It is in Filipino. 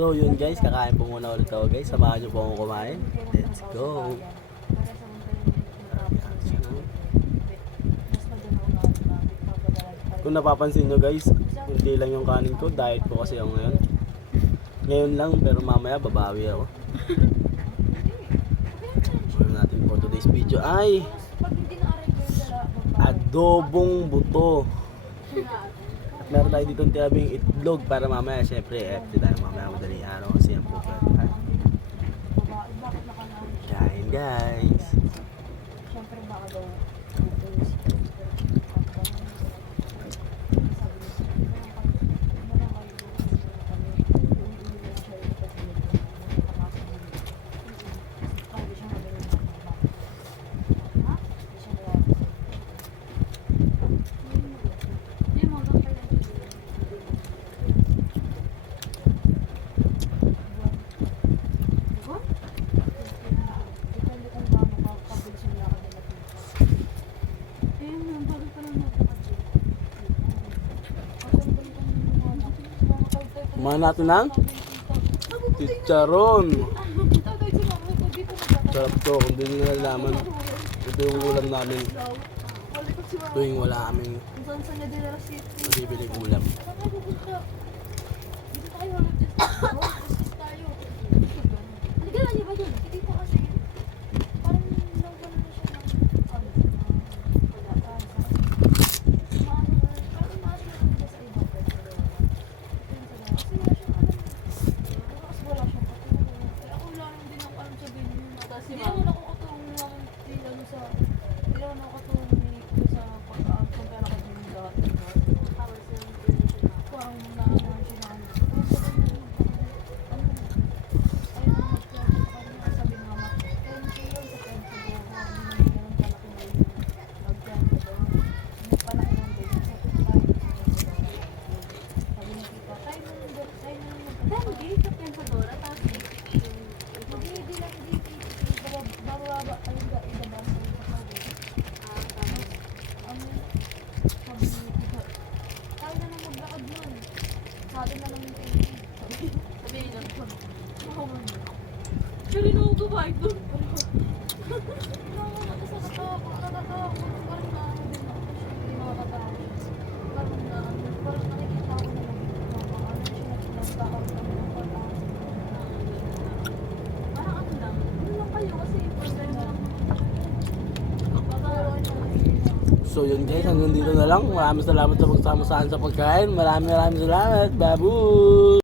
So yun guys, kakain po muna ulit ako guys. Samahan nyo po akong kumain. Let's go! Kung napapansin nyo guys, hindi lang yung kanin ko. Diet po kasi ako ngayon. Ngayon lang, pero mamaya babawi ako. Ano natin for today's video ay adobong buto. At meron tayo dito tinabing itlog para mamaya syempre FT tayo mamaya madaling araw kasi yan po. Kain guys. Kumain natin ng chicharon. Sarap to, kung di nyo nalaman. Ito yung ulam namin tuwing wala kaming mabibiling ulam. Kali na ako kumain doon. So yun guys, hanggang dito na lang. Maraming salamat sa pagsama sa pagkain. Maraming salamat. Babu!